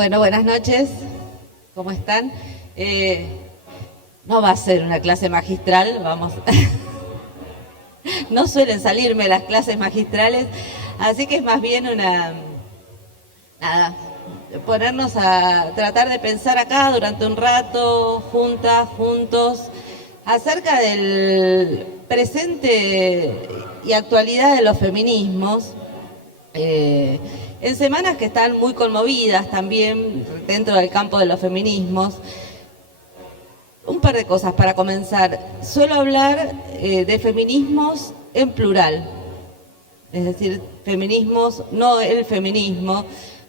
Bueno, buenas noches. ¿Cómo están? No va a ser una clase magistral, vamos. No suelen salirme las clases magistrales, así que es más bien nada, ponernos a tratar de pensar acá durante un rato, juntas, juntos, acerca del presente y actualidad de los feminismos. En semanas que están muy conmovidas también dentro del campo de los feminismos. Un par de cosas para comenzar. Suelo hablar de feminismos en plural, es decir, feminismos, no el feminismo.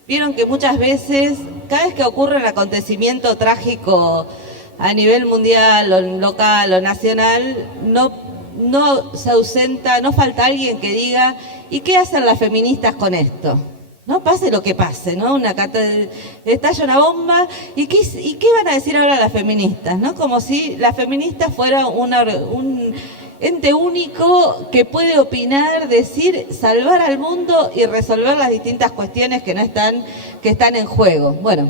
Vieron que muchas veces, cada vez que ocurre un acontecimiento trágico a nivel mundial o local o nacional, no se ausenta, no falta alguien que diga: ¿y qué hacen las feministas con esto? No pase lo que pase, ¿no? Estalla una bomba, ¿y qué van a decir ahora las feministas? ¿No? Como si las feministas fueran un ente único que puede opinar, decir, salvar al mundo y resolver las distintas cuestiones que están en juego. Bueno,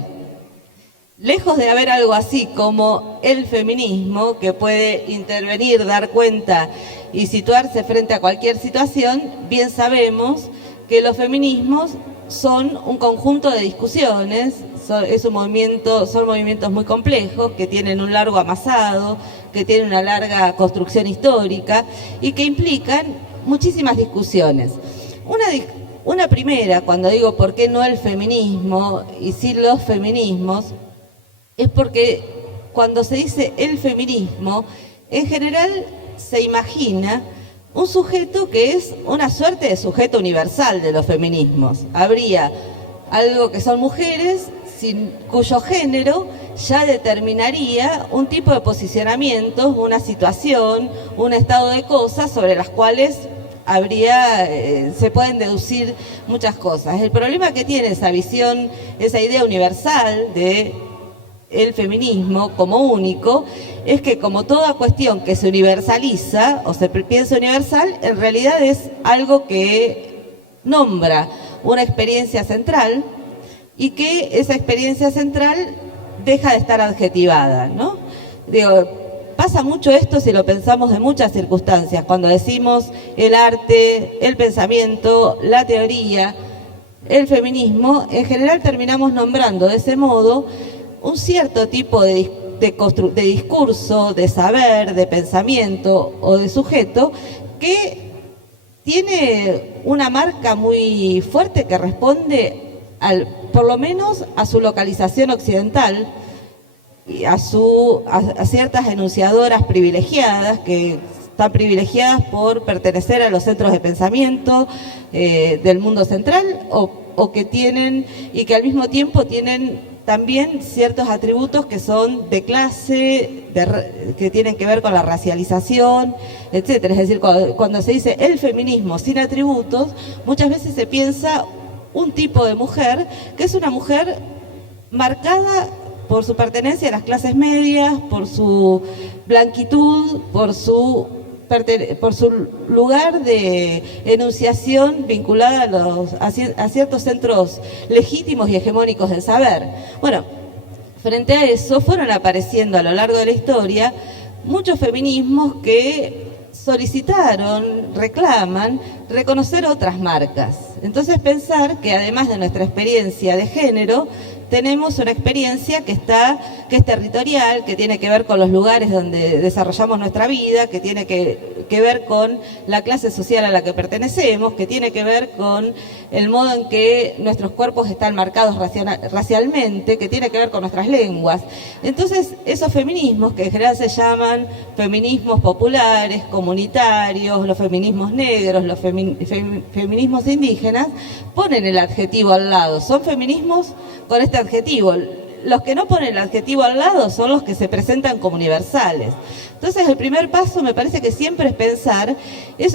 lejos de haber algo así como el feminismo, que puede intervenir, dar cuenta y situarse frente a cualquier situación, bien sabemos que los feminismos son un conjunto de discusiones, son movimientos muy complejos, que tienen un largo amasado, que tienen una larga construcción histórica y que implican muchísimas discusiones. Una primera, cuando digo por qué no el feminismo y sí los feminismos, es porque cuando se dice el feminismo, en general se imagina un sujeto que es una suerte de sujeto universal de los feminismos. Habría algo que son mujeres, cuyo género ya determinaría un tipo de posicionamientos, una situación, un estado de cosas sobre las cuales se pueden deducir muchas cosas. El problema que tiene esa visión, esa idea universal de el feminismo como único, es que como toda cuestión que se universaliza o se piensa universal, en realidad es algo que nombra una experiencia central y que esa experiencia central deja de estar adjetivada, ¿no? Pasa mucho esto si lo pensamos en muchas circunstancias, cuando decimos el arte, el pensamiento, la teoría, el feminismo, en general terminamos nombrando de ese modo un cierto tipo de discurso, de saber, de pensamiento o de sujeto que tiene una marca muy fuerte que responde por lo menos a su localización occidental y a ciertas enunciadoras privilegiadas que están privilegiadas por pertenecer a los centros de pensamiento del mundo central o que tienen y que al mismo tiempo tienen también ciertos atributos que son de clase, que tienen que ver con la racialización, etcétera. Es decir, cuando se dice el feminismo sin atributos, muchas veces se piensa un tipo de mujer que es una mujer marcada por su pertenencia a las clases medias, por su blanquitud, por su lugar de enunciación vinculada a ciertos centros legítimos y hegemónicos del saber. Bueno, frente a eso fueron apareciendo a lo largo de la historia muchos feminismos que solicitaron, reclaman, reconocer otras marcas. Entonces pensar que además de nuestra experiencia de género, tenemos una experiencia que es territorial, que tiene que ver con los lugares donde desarrollamos nuestra vida, que tiene que ver con la clase social a la que pertenecemos, que tiene que ver con el modo en que nuestros cuerpos están marcados racialmente, que tiene que ver con nuestras lenguas. Entonces, esos feminismos, que en general se llaman feminismos populares, comunitarios, los feminismos negros, los feminismos indígenas, ponen el adjetivo al lado. Son feminismos con este adjetivo. Los que no ponen el adjetivo al lado son los que se presentan como universales. Entonces, el primer paso me parece que siempre es pensar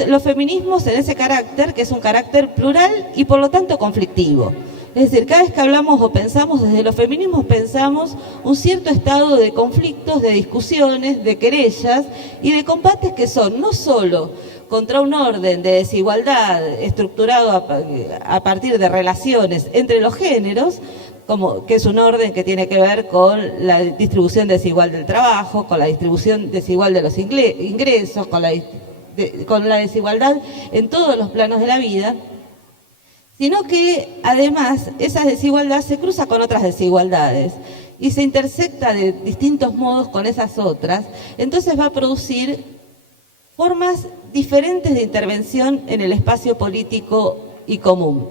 los feminismos en ese carácter, que es un carácter plural y por lo tanto conflictivo. Es decir, cada vez que hablamos o pensamos desde los feminismos, pensamos un cierto estado de conflictos, de discusiones, de querellas y de combates que son no solo contra un orden de desigualdad estructurado a partir de relaciones entre los géneros, que es un orden que tiene que ver con la distribución desigual del trabajo, con la distribución desigual de los ingresos, con la desigualdad en todos los planos de la vida, sino que además esa desigualdad se cruza con otras desigualdades y se intersecta de distintos modos con esas otras, entonces va a producir formas diferentes de intervención en el espacio político y común.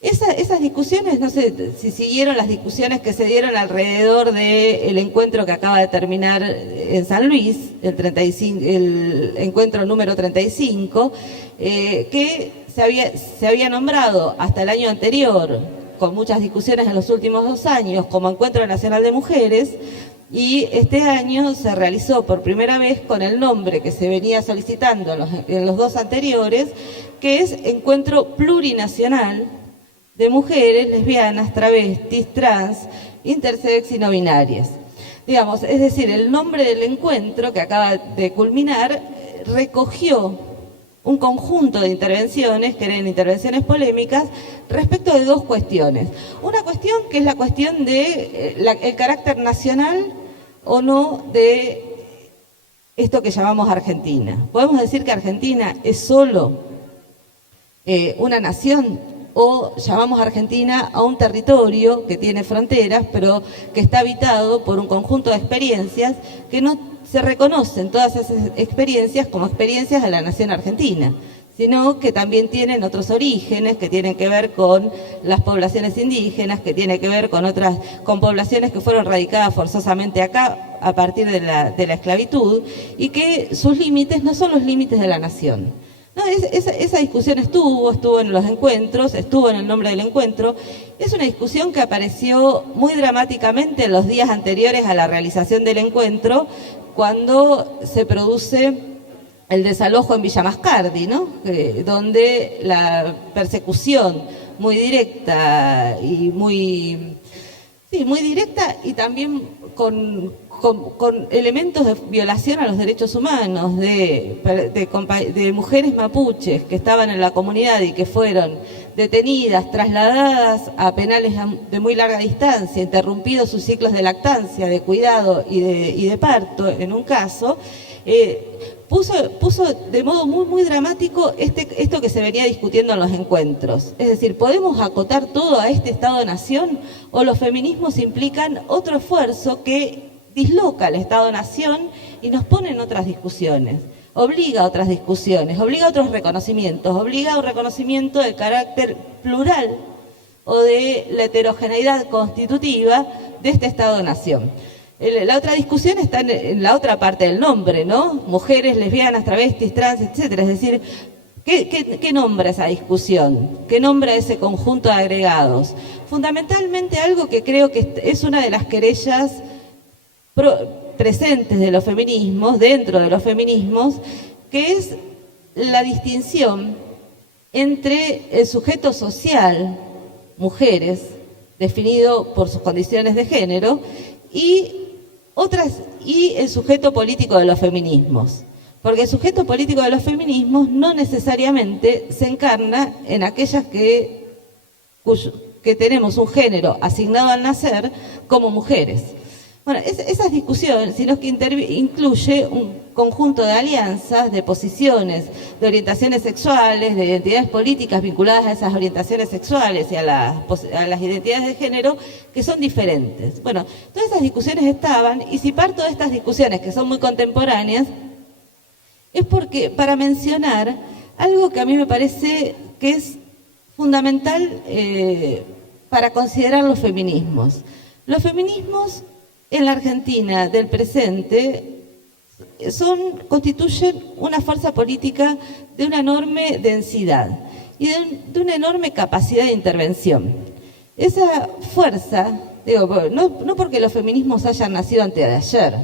Esas discusiones, no sé si siguieron las discusiones que se dieron alrededor del encuentro que acaba de terminar en San Luis, el encuentro número 35, que se había nombrado hasta el año anterior, con muchas discusiones en los últimos 2 años, como Encuentro Nacional de Mujeres, y este año se realizó por primera vez con el nombre que se venía solicitando en los 2 anteriores, que es Encuentro Plurinacional de Mujeres, Lesbianas, Travestis, Trans, Intersex y No Binarias. Digamos, es decir, el nombre del encuentro que acaba de culminar recogió un conjunto de intervenciones, que eran intervenciones polémicas, respecto de 2 cuestiones. Una cuestión que es la cuestión de el carácter nacional o no de esto que llamamos Argentina. ¿Podemos decir que Argentina es solo una nación o llamamos Argentina a un territorio que tiene fronteras, pero que está habitado por un conjunto de experiencias que no se reconocen todas esas experiencias como experiencias de la nación argentina, sino que también tienen otros orígenes, que tienen que ver con las poblaciones indígenas, que tienen que ver con poblaciones que fueron radicadas forzosamente acá a partir de la esclavitud, y que sus límites no son los límites de la nación. No, esa discusión estuvo en los encuentros, estuvo en el nombre del encuentro. Es una discusión que apareció muy dramáticamente en los días anteriores a la realización del encuentro, cuando se produce el desalojo en Villa Mascardi, ¿no? Donde la persecución muy directa y muy directa, y también con elementos de violación a los derechos humanos de mujeres mapuches que estaban en la comunidad y que fueron detenidas, trasladadas a penales de muy larga distancia, interrumpidos sus ciclos de lactancia, de cuidado y de parto en un caso, puso de modo muy dramático esto que se venía discutiendo en los encuentros. Es decir, ¿podemos acotar todo a este Estado-Nación o los feminismos implican otro esfuerzo que disloca al Estado-Nación y nos pone en otras discusiones? Obliga a otras discusiones, obliga a otros reconocimientos, obliga a un reconocimiento de carácter plural o de la heterogeneidad constitutiva de este Estado-Nación. La otra discusión está en la otra parte del nombre, ¿no? Mujeres, lesbianas, travestis, trans, etcétera. Es decir, ¿qué nombra esa discusión? ¿Qué nombra ese conjunto de agregados? Fundamentalmente algo que creo que es una de las querellas presentes de los feminismos, dentro de los feminismos, que es la distinción entre el sujeto social, mujeres, definido por sus condiciones de género, y el sujeto político de los feminismos. Porque el sujeto político de los feminismos no necesariamente se encarna en aquellas que tenemos un género asignado al nacer como mujeres. Bueno, esas discusiones, sino que incluye un conjunto de alianzas, de posiciones, de orientaciones sexuales, de identidades políticas vinculadas a esas orientaciones sexuales y a las identidades de género que son diferentes. Bueno, todas esas discusiones estaban, y si parto de estas discusiones que son muy contemporáneas, es porque para mencionar algo que a mí me parece que es fundamental para considerar los feminismos. Los feminismos en la Argentina del presente constituyen una fuerza política de una enorme densidad y de una enorme capacidad de intervención. Esa fuerza, no porque los feminismos hayan nacido antes de ayer,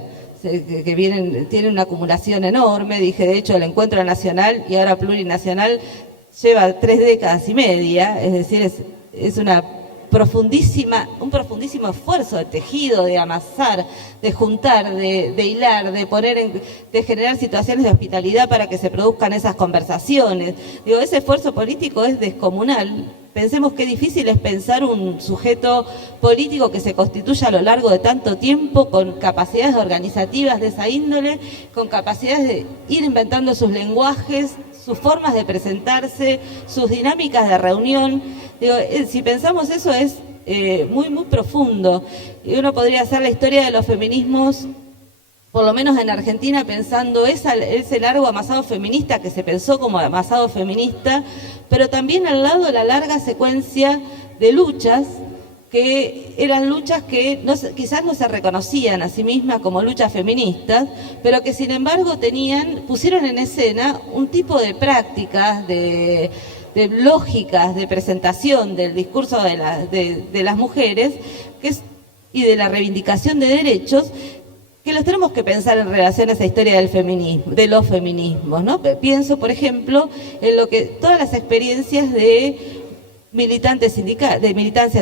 tienen una acumulación enorme. Dije, de hecho, el Encuentro Nacional y ahora Plurinacional lleva 3 décadas y media, es decir, es un profundísimo esfuerzo de tejido, de amasar, de juntar, de hilar, de generar situaciones de hospitalidad para que se produzcan esas conversaciones. Ese esfuerzo político es descomunal pensemos qué difícil es pensar un sujeto político que se constituya a lo largo de tanto tiempo, con capacidades organizativas de esa índole, con capacidades de ir inventando sus lenguajes, sus formas de presentarse, sus dinámicas de reunión. Digo, si pensamos eso es muy, muy profundo. Y uno podría hacer la historia de los feminismos, por lo menos en Argentina, pensando ese largo amasado feminista que se pensó como amasado feminista, pero también al lado la larga secuencia de luchas que eran luchas que quizás no se reconocían a sí mismas como luchas feministas, pero que sin embargo pusieron en escena un tipo de prácticas, de lógicas de presentación del discurso de las mujeres y de la reivindicación de derechos, que los tenemos que pensar en relación a esa historia del feminismo, de los feminismos, ¿no? Pienso, por ejemplo, en lo que todas las experiencias de militancia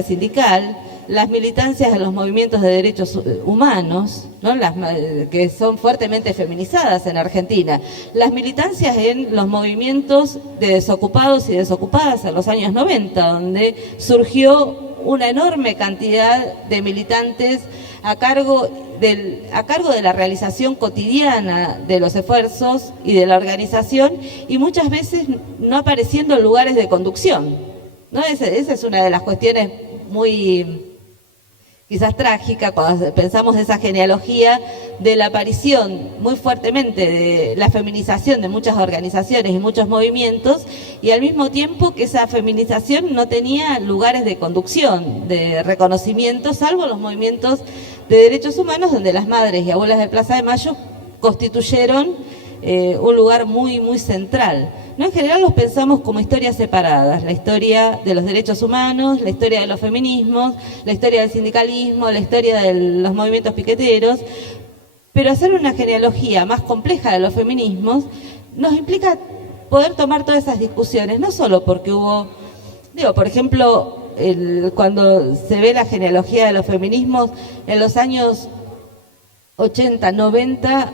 sindical, las militancias en los movimientos de derechos humanos, ¿no? Que son fuertemente feminizadas en Argentina, las militancias en los movimientos de desocupados y desocupadas en los años 90, donde surgió una enorme cantidad de militantes a cargo de la realización cotidiana de los esfuerzos y de la organización, y muchas veces no apareciendo en lugares de conducción, ¿no? Esa es una de las cuestiones muy quizás trágica cuando pensamos esa genealogía de la aparición muy fuertemente de la feminización de muchas organizaciones y muchos movimientos, y al mismo tiempo que esa feminización no tenía lugares de conducción, de reconocimiento, salvo los movimientos de derechos humanos, donde las madres y abuelas de Plaza de Mayo constituyeron un lugar muy, muy central. No, en general los pensamos como historias separadas, la historia de los derechos humanos, la historia de los feminismos, la historia del sindicalismo, la historia de los movimientos piqueteros, pero hacer una genealogía más compleja de los feminismos nos implica poder tomar todas esas discusiones, no solo porque hubo, por ejemplo, cuando se ve la genealogía de los feminismos en los años 80, 90,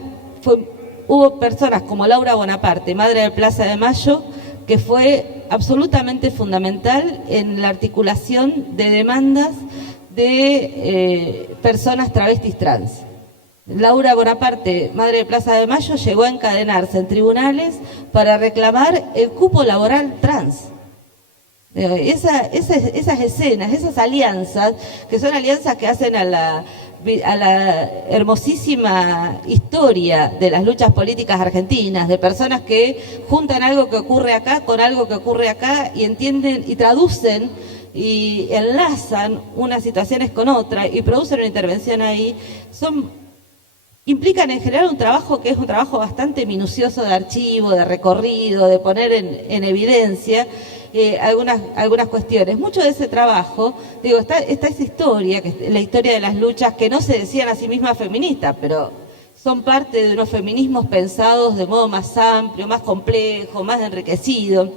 hubo personas como Laura Bonaparte, madre de Plaza de Mayo, que fue absolutamente fundamental en la articulación de demandas de personas travestis trans. Laura Bonaparte, madre de Plaza de Mayo, llegó a encadenarse en tribunales para reclamar el cupo laboral trans. Esas escenas, esas alianzas, que son alianzas que hacen a la hermosísima historia de las luchas políticas argentinas, de personas que juntan algo que ocurre acá con algo que ocurre acá y entienden y traducen y enlazan unas situaciones con otras y producen una intervención ahí, implican en general un trabajo que es un trabajo bastante minucioso de archivo, de recorrido, de poner en evidencia algunas cuestiones. Mucho de ese trabajo, está esa historia, que es la historia de las luchas que no se decían a sí mismas feministas, pero son parte de unos feminismos pensados de modo más amplio, más complejo, más enriquecido.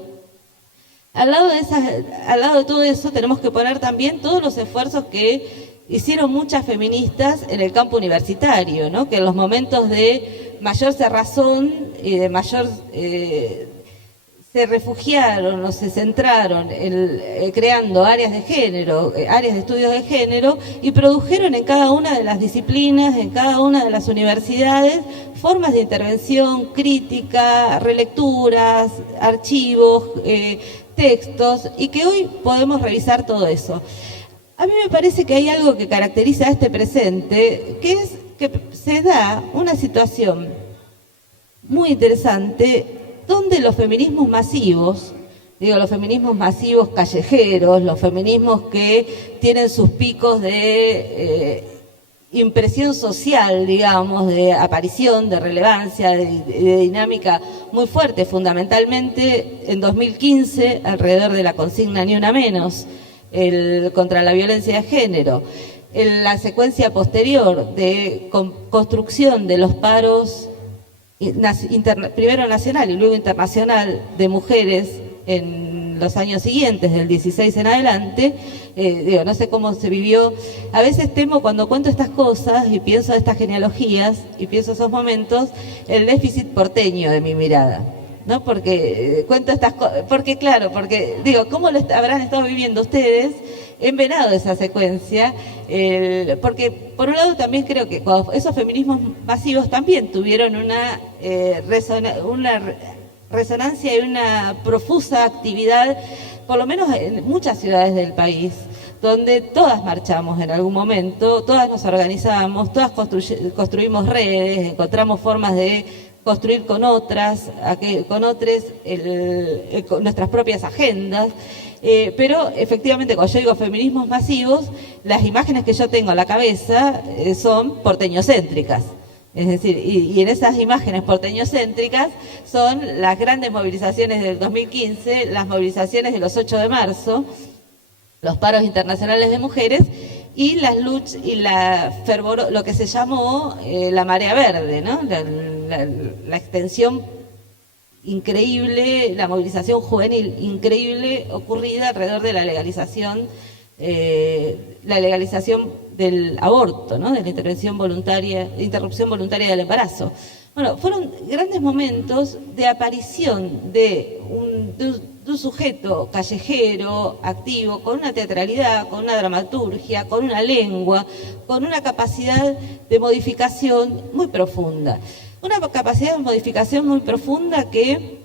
Al lado de todo eso tenemos que poner también todos los esfuerzos que hicieron muchas feministas en el campo universitario, ¿no? Que en los momentos de mayor cerrazón y de mayor se refugiaron o se centraron creando áreas de género, áreas de estudios de género, y produjeron en cada una de las disciplinas, en cada una de las universidades, formas de intervención crítica, relecturas, archivos, textos, y que hoy podemos revisar todo eso. A mí me parece que hay algo que caracteriza a este presente, que es que se da una situación muy interesante donde los feminismos masivos, los feminismos masivos callejeros, los feminismos que tienen sus picos de impresión social, digamos, de aparición, de relevancia, de dinámica muy fuerte, fundamentalmente en 2015, alrededor de la consigna Ni Una Menos, contra la violencia de género, en la secuencia posterior de construcción de los paros, primero nacional y luego internacional, de mujeres en los años siguientes, del 16 en adelante, no sé cómo se vivió. A veces temo cuando cuento estas cosas y pienso estas genealogías y pienso esos momentos, el déficit porteño de mi mirada. ¿no? Porque cuento estas cosas, porque claro, porque digo, ¿cómo lo habrán estado viviendo ustedes en Venado esa secuencia? Porque por un lado también creo que esos feminismos masivos también tuvieron una resonancia y una profusa actividad, por lo menos en muchas ciudades del país, donde todas marchamos en algún momento, todas nos organizamos, todas construimos redes, encontramos formas de construir con otras, nuestras propias agendas. Pero efectivamente, cuando yo digo feminismos masivos, las imágenes que yo tengo en la cabeza son porteñocéntricas. Es decir, y en esas imágenes porteñocéntricas son las grandes movilizaciones del 2015, las movilizaciones de los 8 de marzo, los paros internacionales de mujeres y las luchas y lo que se llamó la marea verde, ¿no? La extensión increíble, la movilización juvenil increíble ocurrida alrededor de la legalización del aborto, ¿no? De la interrupción voluntaria del embarazo. Bueno, fueron grandes momentos de aparición de un sujeto callejero, activo, con una teatralidad, con una dramaturgia, con una lengua, con una capacidad de modificación muy profunda. Una capacidad de modificación muy profunda que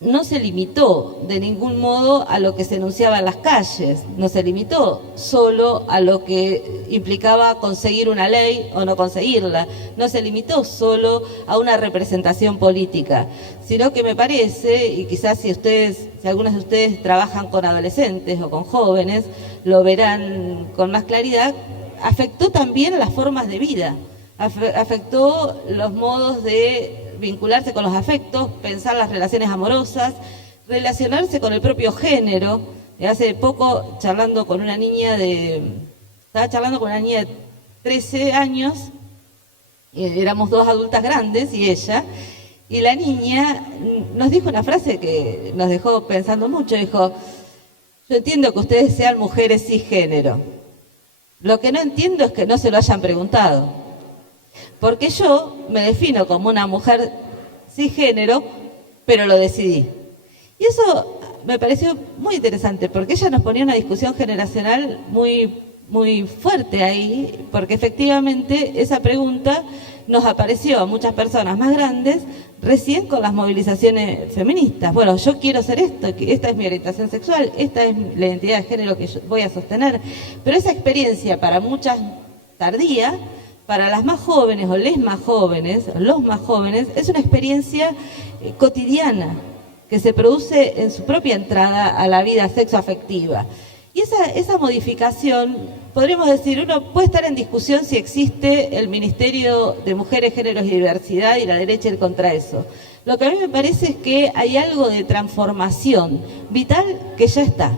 no se limitó de ningún modo a lo que se enunciaba en las calles, no se limitó solo a lo que implicaba conseguir una ley o no conseguirla, no se limitó solo a una representación política, sino que me parece, y quizás si algunos de ustedes trabajan con adolescentes o con jóvenes, lo verán con más claridad, afectó también las formas de vida, afectó los modos de vincularse con los afectos, pensar las relaciones amorosas, relacionarse con el propio género. Hace poco, estaba charlando con una niña de 13 años, éramos dos adultas grandes y ella, y la niña nos dijo una frase que nos dejó pensando mucho, dijo: yo entiendo que ustedes sean mujeres cisgénero, lo que no entiendo es que no se lo hayan preguntado. Porque yo me defino como una mujer cisgénero, pero lo decidí. Y eso me pareció muy interesante, porque ella nos ponía una discusión generacional muy, muy fuerte ahí, porque efectivamente esa pregunta nos apareció a muchas personas más grandes recién con las movilizaciones feministas. Bueno, yo quiero ser esto, esta es mi orientación sexual, esta es la identidad de género que yo voy a sostener. Pero esa experiencia para muchas tardía, para las más jóvenes o les más jóvenes, los más jóvenes, es una experiencia cotidiana que se produce en su propia entrada a la vida sexoafectiva. Y esa modificación, podríamos decir, uno puede estar en discusión si existe el Ministerio de Mujeres, Géneros y Diversidad y la derecha ir contra eso. Lo que a mí me parece es que hay algo de transformación vital que ya está.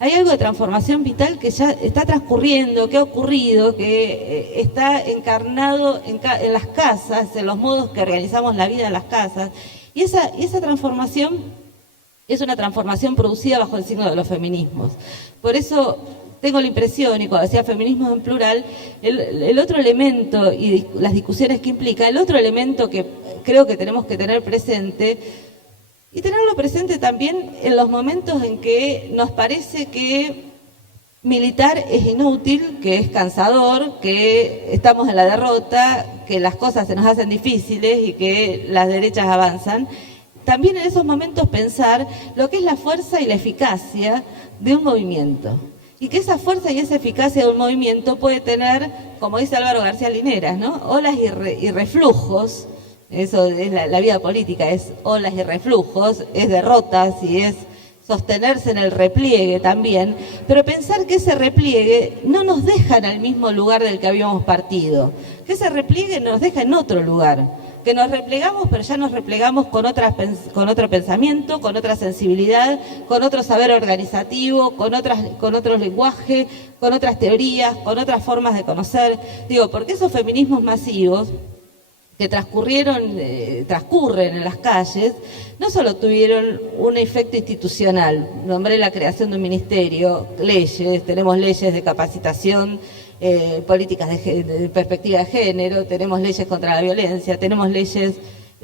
Hay algo de transformación vital que ya está transcurriendo, que ha ocurrido, que está encarnado en las casas, en los modos que organizamos la vida en las casas. Y esa transformación es una transformación producida bajo el signo de los feminismos. Por eso tengo la impresión, y cuando decía feminismos en plural, el otro elemento y las discusiones que implica, el otro elemento que creo que tenemos que tener presente, y tenerlo presente también en los momentos en que nos parece que militar es inútil, que es cansador, que estamos en la derrota, que las cosas se nos hacen difíciles y que las derechas avanzan. También en esos momentos pensar lo que es la fuerza y la eficacia de un movimiento. Y que esa fuerza y esa eficacia de un movimiento puede tener, como dice Álvaro García Linera, ¿no? Olas y reflujos. Eso es la vida política, es olas y reflujos, es derrotas y es sostenerse en el repliegue también, pero pensar que ese repliegue no nos deja en el mismo lugar del que habíamos partido, que ese repliegue nos deja en otro lugar, que nos replegamos, pero ya nos replegamos con otro pensamiento, con otra sensibilidad, con otro saber organizativo, con otro lenguaje, con otras teorías, con otras formas de conocer. Digo, porque esos feminismos masivos que transcurren en las calles, no solo tuvieron un efecto institucional, nombré la creación de un ministerio, leyes, tenemos leyes de capacitación, políticas de perspectiva de género, tenemos leyes contra la violencia, tenemos leyes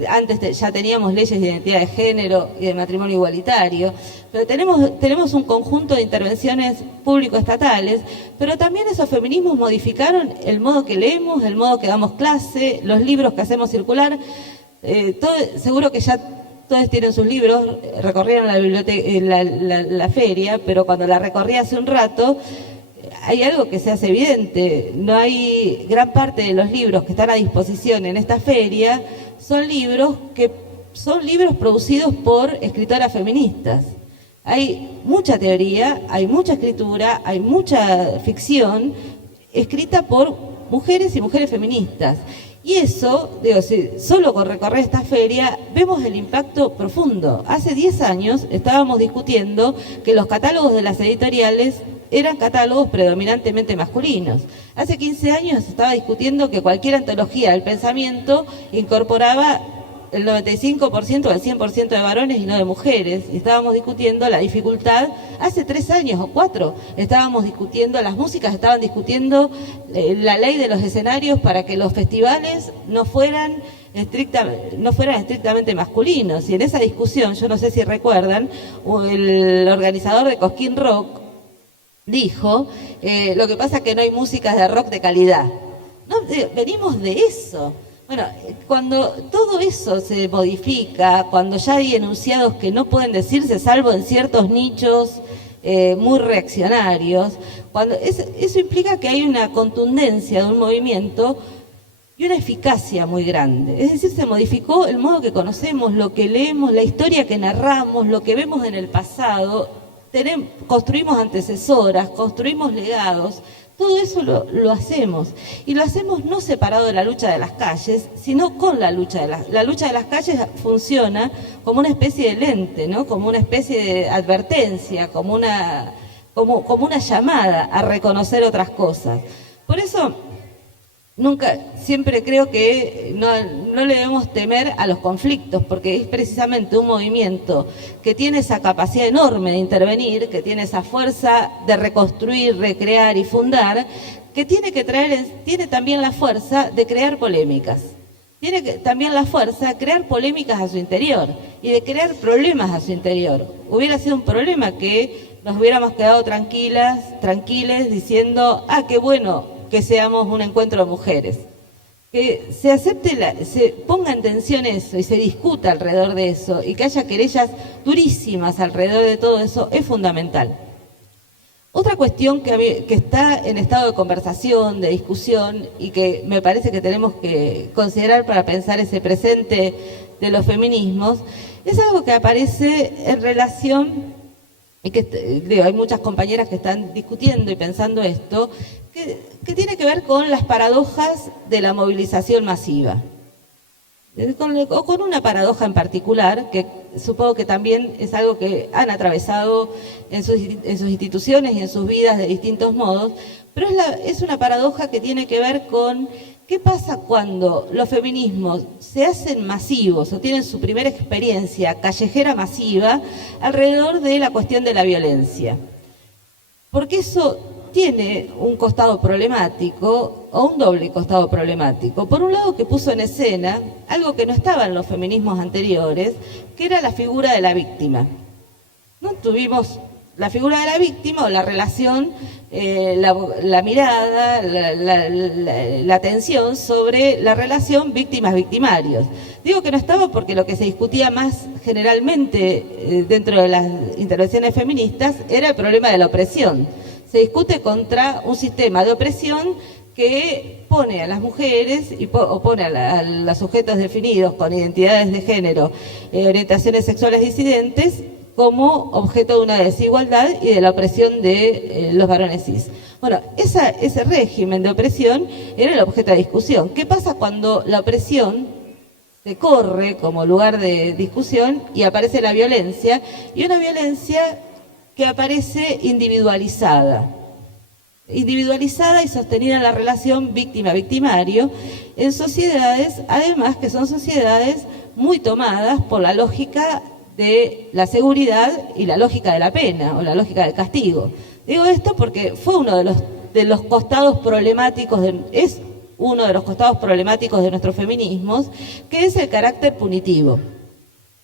Antes ya teníamos leyes de identidad de género y de matrimonio igualitario, pero tenemos un conjunto de intervenciones público-estatales, pero también esos feminismos modificaron el modo que leemos, el modo que damos clase, los libros que hacemos circular. Seguro que ya todos tienen sus libros, recorrieron la biblioteca, la feria, pero cuando la recorrí hace un rato, hay algo que se hace evidente. No hay gran parte de los libros que están a disposición en esta feria son libros producidos por escritoras feministas. Hay mucha teoría, hay mucha escritura, hay mucha ficción escrita por mujeres y mujeres feministas. Y eso, si solo con recorrer esta feria vemos el impacto profundo. Hace 10 años estábamos discutiendo que los catálogos de las editoriales eran catálogos predominantemente masculinos. Hace 15 años se estaba discutiendo que cualquier antología del pensamiento incorporaba el 95% o el 100% de varones y no de mujeres. Y estábamos discutiendo la dificultad, hace 3 años o 4, estábamos discutiendo, las músicas estaban discutiendo la ley de los escenarios para que los festivales no fueran estrictamente masculinos. Y en esa discusión, yo no sé si recuerdan, el organizador de Cosquín Rock dijo, lo que pasa es que no hay músicas de rock de calidad. No, venimos de eso. Bueno, cuando todo eso se modifica, cuando ya hay enunciados que no pueden decirse salvo en ciertos nichos muy reaccionarios, eso implica que hay una contundencia de un movimiento y una eficacia muy grande. Es decir, se modificó el modo que conocemos, lo que leemos, la historia que narramos, lo que vemos en el pasado. Construimos antecesoras, construimos legados, todo eso lo hacemos. Y lo hacemos no separado de la lucha de las calles, sino con la lucha la lucha de las calles funciona como una especie de lente, ¿no? Como una especie de advertencia, como una llamada a reconocer otras cosas. Por eso, siempre creo que no le debemos temer a los conflictos, porque es precisamente un movimiento que tiene esa capacidad enorme de intervenir, que tiene esa fuerza de reconstruir, recrear y fundar, que tiene también la fuerza de crear polémicas. Tiene también la fuerza de crear polémicas a su interior y de crear problemas a su interior. Hubiera sido un problema que nos hubiéramos quedado tranquiles, diciendo, qué bueno que seamos un encuentro de mujeres. Que se ponga en tensión eso y se discuta alrededor de eso y que haya querellas durísimas alrededor de todo eso es fundamental. Otra cuestión que está en estado de conversación, de discusión y que me parece que tenemos que considerar para pensar ese presente de los feminismos, es algo que aparece en relación, y que hay muchas compañeras que están discutiendo y pensando esto, que tiene que ver con las paradojas de la movilización masiva. O con una paradoja en particular, que supongo que también es algo que han atravesado en sus instituciones y en sus vidas de distintos modos, pero es una paradoja que tiene que ver con qué pasa cuando los feminismos se hacen masivos o tienen su primera experiencia callejera masiva alrededor de la cuestión de la violencia. Porque eso tiene un costado problemático, o un doble costado problemático. Por un lado, que puso en escena algo que no estaba en los feminismos anteriores, que era la figura de la víctima. ¿No? Tuvimos la figura de la víctima o la relación, la mirada, la atención sobre la relación víctimas-victimarios. Digo que no estaba porque lo que se discutía más generalmente dentro de las intervenciones feministas era el problema de la opresión. Se discute contra un sistema de opresión que pone a las mujeres o pone a los sujetos definidos con identidades de género, orientaciones sexuales disidentes, como objeto de una desigualdad y de la opresión de los varones cis. Bueno, ese régimen de opresión era el objeto de discusión. ¿Qué pasa cuando la opresión se corre como lugar de discusión y aparece la violencia? Y una violencia que aparece individualizada y sostenida en la relación víctima-victimario en sociedades, además que son sociedades muy tomadas por la lógica de la seguridad y la lógica de la pena o la lógica del castigo. Digo esto porque fue uno de los costados problemáticos, es uno de los costados problemáticos de nuestros feminismos, que es el carácter punitivo,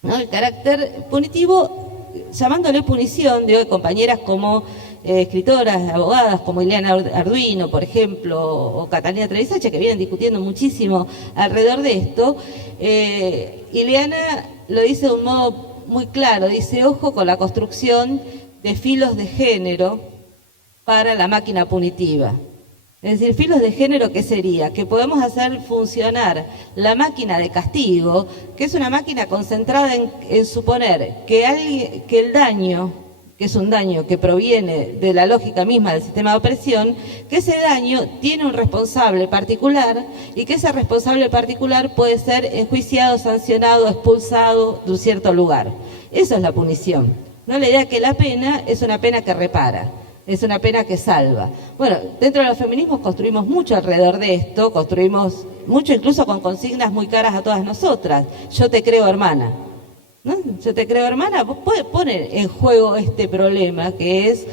¿no? El carácter punitivo, llamándole punición, digo, de compañeras como escritoras, abogadas como Ileana Arduino, por ejemplo, o Catalina Trevisache, que vienen discutiendo muchísimo alrededor de esto. Ileana lo dice de un modo muy claro, dice: ojo con la construcción de filos de género para la máquina punitiva. Es decir, filos de género, ¿qué sería? Que podemos hacer funcionar la máquina de castigo, que es una máquina concentrada en suponer que el daño, que es un daño que proviene de la lógica misma del sistema de opresión, que ese daño tiene un responsable particular y que ese responsable particular puede ser enjuiciado, sancionado, expulsado de un cierto lugar. Eso es la punición, ¿no? La idea que la pena es una pena que repara, es una pena que salva. Bueno, dentro de los feminismos construimos mucho alrededor de esto, construimos mucho incluso con consignas muy caras a todas nosotras. Yo te creo, hermana, ¿no? Yo te creo, hermana. Vos podés poner en juego este problema que es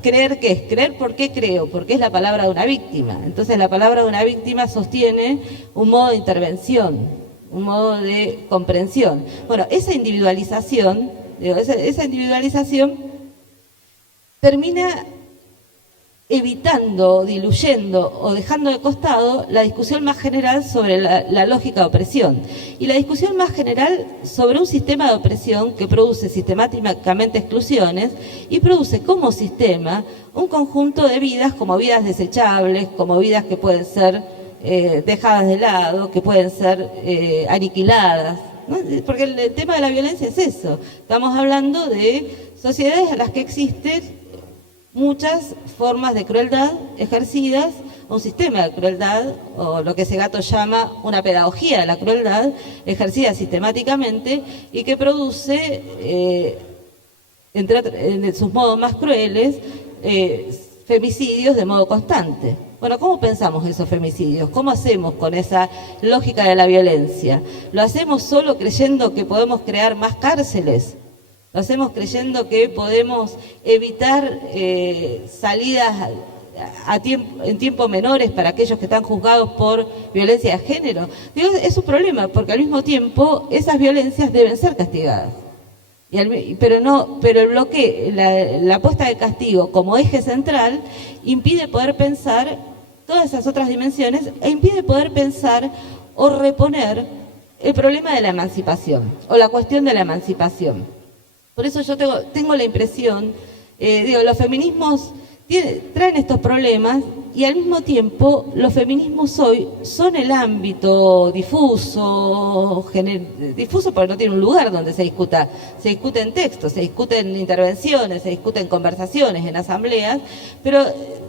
creer. ¿Qué es? Creer, ¿por qué creo? Porque es la palabra de una víctima. Entonces la palabra de una víctima sostiene un modo de intervención, un modo de comprensión. Bueno, esa individualización termina evitando, diluyendo o dejando de costado la discusión más general sobre la lógica de opresión y la discusión más general sobre un sistema de opresión que produce sistemáticamente exclusiones y produce como sistema un conjunto de vidas como vidas desechables, como vidas que pueden ser dejadas de lado, que pueden ser aniquiladas, ¿no? Porque el tema de la violencia es eso. Estamos hablando de sociedades en las que existen muchas formas de crueldad ejercidas, un sistema de crueldad, o lo que Segato llama una pedagogía de la crueldad, ejercida sistemáticamente y que produce, en sus modos más crueles, femicidios de modo constante. Bueno, ¿cómo pensamos esos femicidios? ¿Cómo hacemos con esa lógica de la violencia? ¿Lo hacemos solo creyendo que podemos crear más cárceles? ¿Lo hacemos creyendo que podemos evitar salidas en tiempo menores para aquellos que están juzgados por violencia de género? Digo, es un problema, porque al mismo tiempo esas violencias deben ser castigadas. Pero el bloqueo, la puesta de castigo como eje central impide poder pensar todas esas otras dimensiones e impide poder pensar o reponer el problema de la emancipación o la cuestión de la emancipación. Por eso yo tengo la impresión, los feminismos traen estos problemas y al mismo tiempo los feminismos hoy son el ámbito difuso porque no tiene un lugar donde se discuta. Se discute en textos, se discute en intervenciones, se discute en conversaciones, en asambleas, pero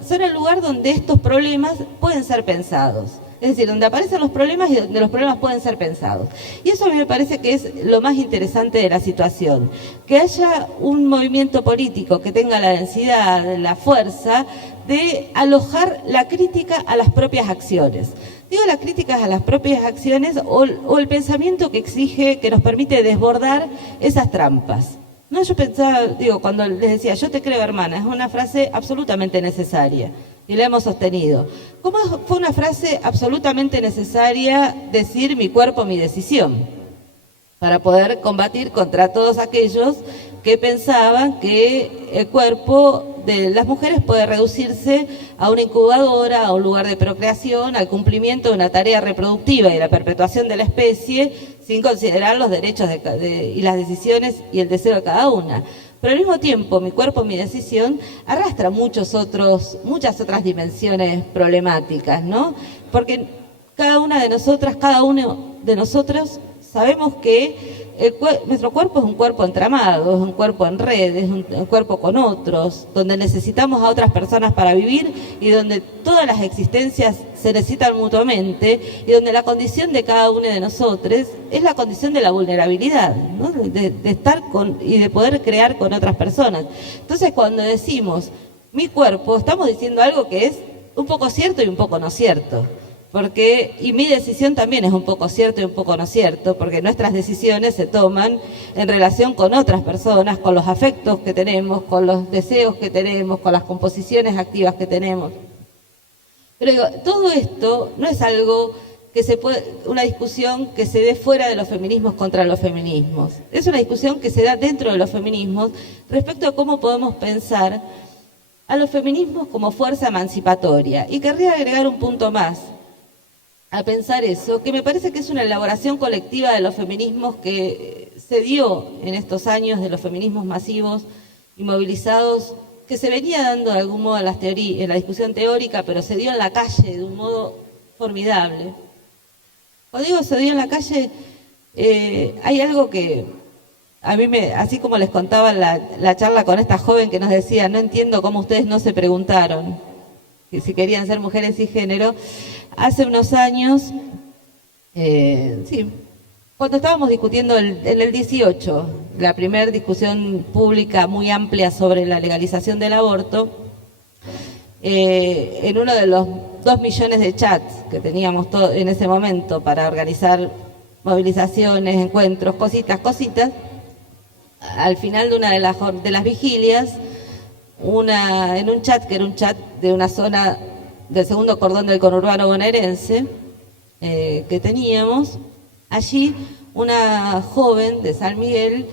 son el lugar donde estos problemas pueden ser pensados. Es decir, donde aparecen los problemas y donde los problemas pueden ser pensados. Y eso a mí me parece que es lo más interesante de la situación. Que haya un movimiento político que tenga la densidad, la fuerza de alojar la crítica a las propias acciones. Digo las críticas a las propias acciones o el pensamiento que exige, que nos permite desbordar esas trampas. No, yo pensaba, cuando les decía, yo te creo, hermana, es una frase absolutamente necesaria. Y la hemos sostenido. ¿Cómo fue una frase absolutamente necesaria decir mi cuerpo, mi decisión? Para poder combatir contra todos aquellos que pensaban que el cuerpo de las mujeres puede reducirse a una incubadora, a un lugar de procreación, al cumplimiento de una tarea reproductiva y la perpetuación de la especie, sin considerar los derechos y las decisiones y el deseo de cada una. Pero al mismo tiempo, mi cuerpo, mi decisión, arrastra muchas otras dimensiones problemáticas, ¿no? Porque cada uno de nosotros sabemos que nuestro cuerpo es un cuerpo entramado, es un cuerpo en red, es un cuerpo con otros, donde necesitamos a otras personas para vivir y donde todas las existencias se necesitan mutuamente y donde la condición de cada uno de nosotros es la condición de la vulnerabilidad, ¿no? de estar y de poder crear con otras personas. Entonces, cuando decimos mi cuerpo, estamos diciendo algo que es un poco cierto y un poco no cierto. Y mi decisión también es un poco cierto y un poco no cierto, porque nuestras decisiones se toman en relación con otras personas, con los afectos que tenemos, con los deseos que tenemos, con las composiciones activas que tenemos. Pero digo, todo esto no es algo que se puede, una discusión que se dé fuera de los feminismos contra los feminismos. Es una discusión que se da dentro de los feminismos respecto a cómo podemos pensar a los feminismos como fuerza emancipatoria. Y querría agregar un punto más a pensar eso, que me parece que es una elaboración colectiva de los feminismos que se dio en estos años, de los feminismos masivos y movilizados, que se venía dando de algún modo en la discusión teórica, pero se dio en la calle de un modo formidable. Cuando digo se dio en la calle, hay algo que a mí así como les contaba la charla con esta joven que nos decía, no entiendo cómo ustedes no se preguntaron si querían ser mujeres cisgénero, hace unos años, cuando estábamos discutiendo en el 18, la primera discusión pública muy amplia sobre la legalización del aborto, en uno de los 2 millones de chats que teníamos en ese momento para organizar movilizaciones, encuentros, cositas, al final de una de las vigilias, en un chat que era un chat de una zona del segundo cordón del conurbano bonaerense que teníamos, allí una joven de San Miguel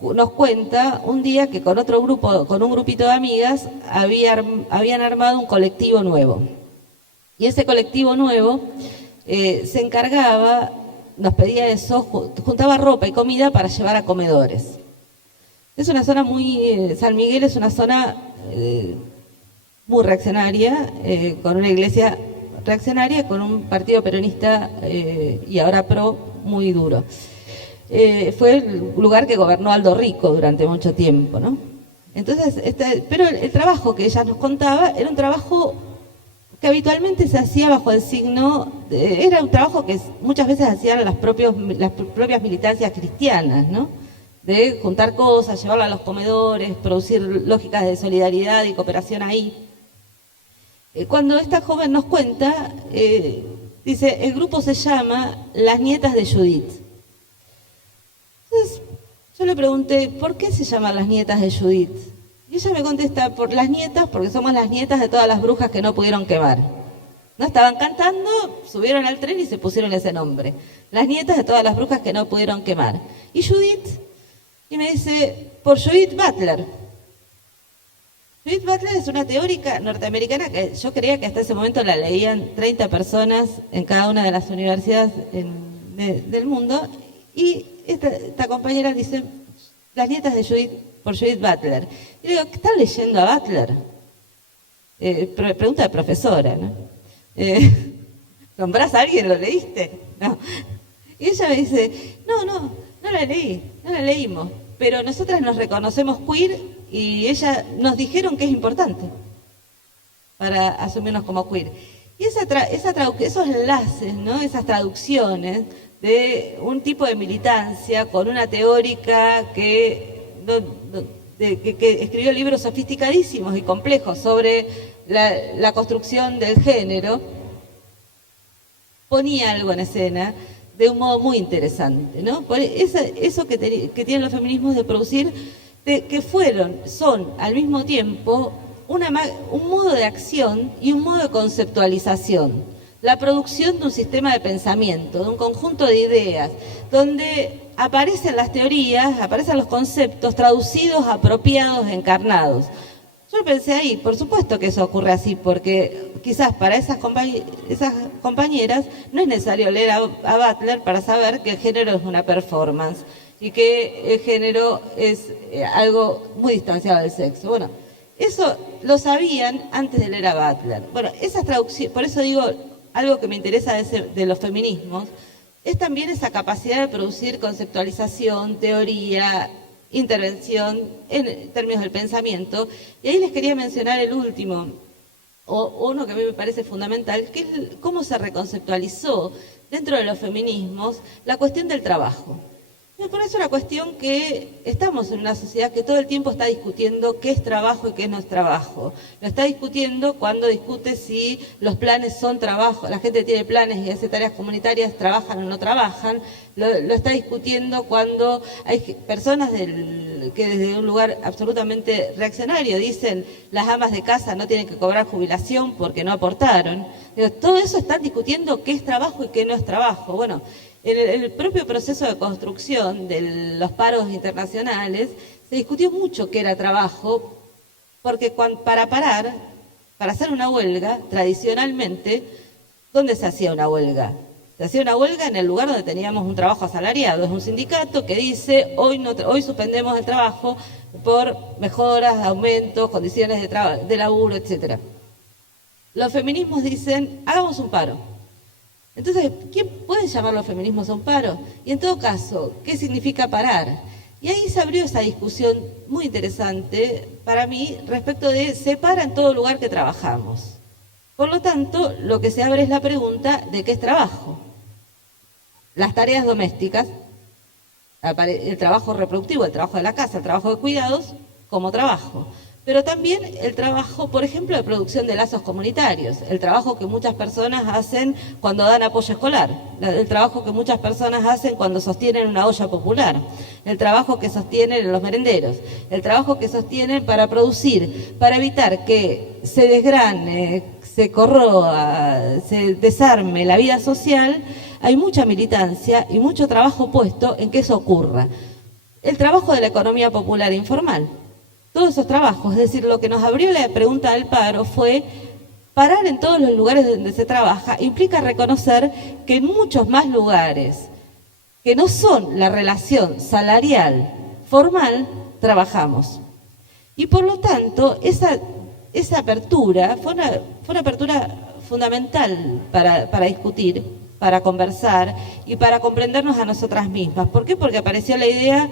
nos cuenta un día que con otro grupo, con un grupito de amigas, habían armado un colectivo nuevo. Y ese colectivo nuevo se encargaba, nos pedía eso, juntaba ropa y comida para llevar a comedores. Es una zona San Miguel es una zona muy reaccionaria, con una iglesia reaccionaria, con un partido peronista y ahora pro muy duro. Fue el lugar que gobernó Aldo Rico durante mucho tiempo, ¿no? Entonces, pero el trabajo que ella nos contaba era un trabajo que habitualmente se hacía bajo el signo, era un trabajo que muchas veces hacían las propias militancias cristianas, ¿no? De juntar cosas, llevarlas a los comedores, producir lógicas de solidaridad y cooperación ahí. Cuando esta joven nos cuenta, dice, el grupo se llama Las Nietas de Judith. Entonces, yo le pregunté, ¿por qué se llaman Las Nietas de Judith? Y ella me contesta, por las nietas, porque somos las nietas de todas las brujas que no pudieron quemar. No estaban cantando, subieron al tren y se pusieron ese nombre. Las nietas de todas las brujas que no pudieron quemar. ¿Y Judith? Y me dice, por Judith Butler. Judith Butler es una teórica norteamericana que yo creía que hasta ese momento la leían 30 personas en cada una de las universidades del mundo. Y esta compañera dice, las nietas de Judith, por Judith Butler. Y le digo, ¿qué están leyendo a Butler? Pregunta de profesora, ¿no? ¿Nombrás a alguien? ¿Lo leíste? No. Y ella me dice, no la leí, no la leímos. Pero nosotras nos reconocemos queer y ella nos dijeron que es importante para asumirnos como queer. Y esos enlaces, ¿no? Esas traducciones de un tipo de militancia con una teórica que escribió libros sofisticadísimos y complejos sobre la construcción del género, ponía algo en escena de un modo muy interesante, ¿no? Por eso que tienen los feminismos de producir, son al mismo tiempo un modo de acción y un modo de conceptualización. La producción de un sistema de pensamiento, de un conjunto de ideas, donde aparecen las teorías, aparecen los conceptos traducidos, apropiados, encarnados. Yo pensé ahí, por supuesto que eso ocurre así, porque quizás para esas compañeras no es necesario leer a Butler para saber que el género es una performance y que el género es algo muy distanciado del sexo. Bueno, eso lo sabían antes de leer a Butler. Bueno, esas traducciones, por eso digo, algo que me interesa de los feminismos, es también esa capacidad de producir conceptualización, teoría, intervención en términos del pensamiento. Y ahí les quería mencionar el último, o uno que a mí me parece fundamental, que es cómo se reconceptualizó dentro de los feminismos la cuestión del trabajo. Me parece una cuestión que estamos en una sociedad que todo el tiempo está discutiendo qué es trabajo y qué no es trabajo. Lo está discutiendo cuando discute si los planes son trabajo, la gente tiene planes y hace tareas comunitarias, trabajan o no trabajan. Lo está discutiendo cuando hay personas que desde un lugar absolutamente reaccionario dicen las amas de casa no tienen que cobrar jubilación porque no aportaron. Digo, todo eso están discutiendo qué es trabajo y qué no es trabajo. Bueno, en el propio proceso de construcción de los paros internacionales se discutió mucho qué era trabajo, porque para hacer una huelga, tradicionalmente, ¿dónde se hacía una huelga? Se hacía una huelga en el lugar donde teníamos un trabajo asalariado. Es un sindicato que dice, hoy suspendemos el trabajo por mejoras, aumentos, condiciones de laburo, etc. Los feminismos dicen, hagamos un paro. Entonces, ¿quién puede llamar los feminismos a un paro? Y en todo caso, ¿qué significa parar? Y ahí se abrió esa discusión muy interesante para mí respecto de se para en todo lugar que trabajamos. Por lo tanto, lo que se abre es la pregunta de qué es trabajo. Las tareas domésticas, el trabajo reproductivo, el trabajo de la casa, el trabajo de cuidados, como trabajo. Pero también el trabajo, por ejemplo, de producción de lazos comunitarios, el trabajo que muchas personas hacen cuando dan apoyo escolar, el trabajo que muchas personas hacen cuando sostienen una olla popular, el trabajo que sostienen los merenderos, el trabajo que sostienen para producir, para evitar que se desgrane, se corroa, se desarme la vida social. Hay mucha militancia y mucho trabajo puesto en que eso ocurra. El trabajo de la economía popular e informal. Todos esos trabajos, es decir, lo que nos abrió la pregunta del paro fue parar en todos los lugares donde se trabaja, implica reconocer que en muchos más lugares que no son la relación salarial formal, trabajamos. Y por lo tanto, esa apertura fue una apertura fundamental para discutir, para conversar y para comprendernos a nosotras mismas. ¿Por qué? Porque apareció la idea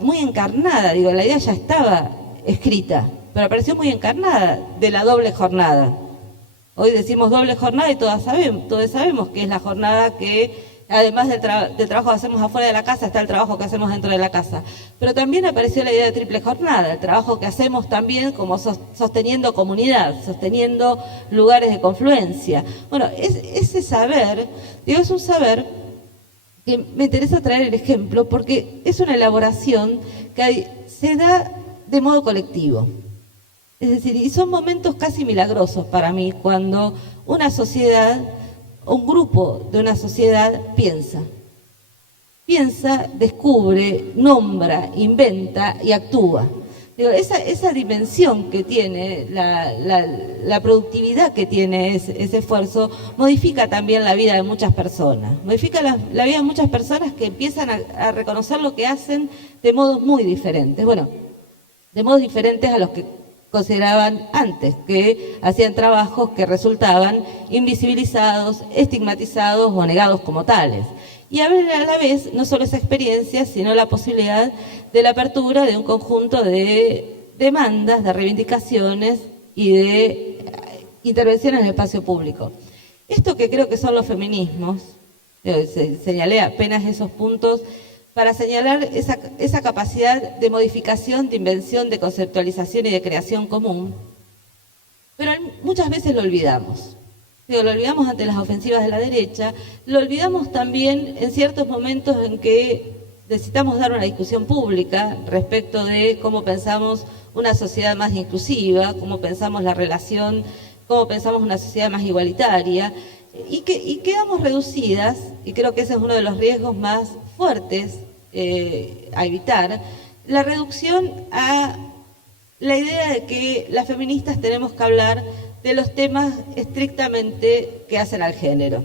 muy encarnada, digo, la idea ya estaba escrita, pero apareció muy encarnada de la doble jornada. Hoy decimos doble jornada y todos sabemos que es la jornada que, además del trabajo que hacemos afuera de la casa, está el trabajo que hacemos dentro de la casa. Pero también apareció la idea de triple jornada, el trabajo que hacemos también como sosteniendo comunidad, sosteniendo lugares de confluencia. Bueno, ese saber, digo, es un saber que me interesa traer el ejemplo porque es una elaboración que se da de modo colectivo. Es decir, y son momentos casi milagrosos para mí cuando una sociedad, un grupo de una sociedad piensa, descubre, nombra, inventa y actúa. Digo, esa dimensión que tiene, la productividad que tiene ese esfuerzo, modifica también la vida de muchas personas. Modifica la vida de muchas personas que empiezan a reconocer lo que hacen de modos muy diferentes. Bueno, de modos diferentes a los que consideraban antes, que hacían trabajos que resultaban invisibilizados, estigmatizados o negados como tales. Y a la vez, no solo esa experiencia, sino la posibilidad de la apertura de un conjunto de demandas, de reivindicaciones y de intervenciones en el espacio público. Esto que creo que son los feminismos, señalé apenas esos puntos para señalar esa capacidad de modificación, de invención, de conceptualización y de creación común, pero muchas veces lo olvidamos. Lo olvidamos ante las ofensivas de la derecha, lo olvidamos también en ciertos momentos en que necesitamos dar una discusión pública respecto de cómo pensamos una sociedad más inclusiva, cómo pensamos la relación, cómo pensamos una sociedad más igualitaria, y quedamos reducidas, y creo que ese es uno de los riesgos más fuertes a evitar, la reducción a la idea de que las feministas tenemos que hablar de los temas estrictamente que hacen al género.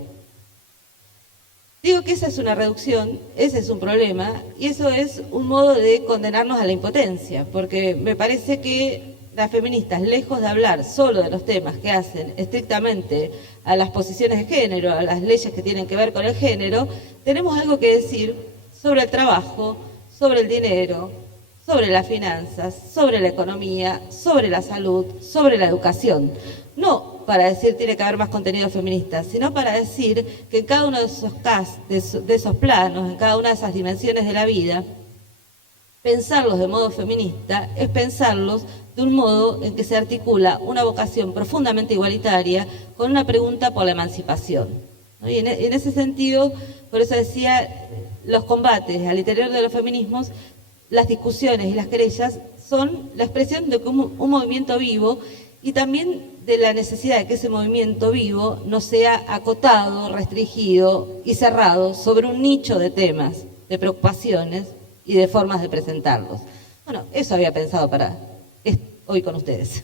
Digo que esa es una reducción, ese es un problema, y eso es un modo de condenarnos a la impotencia, porque me parece que las feministas, lejos de hablar solo de los temas que hacen estrictamente a las posiciones de género, a las leyes que tienen que ver con el género, tenemos algo que decir sobre el trabajo, sobre el dinero, sobre las finanzas, sobre la economía, sobre la salud, sobre la educación. No para decir tiene que haber más contenido feminista, sino para decir que en cada uno de esos casos, de esos planos, en cada una de esas dimensiones de la vida, pensarlos de modo feminista es pensarlos de un modo en que se articula una vocación profundamente igualitaria con una pregunta por la emancipación, ¿no? Y en ese sentido, por eso decía, los combates al interior de los feminismos, las discusiones y las querellas son la expresión de un movimiento vivo y también de la necesidad de que ese movimiento vivo no sea acotado, restringido y cerrado sobre un nicho de temas, de preocupaciones y de formas de presentarlos. Bueno, eso había pensado para hoy con ustedes.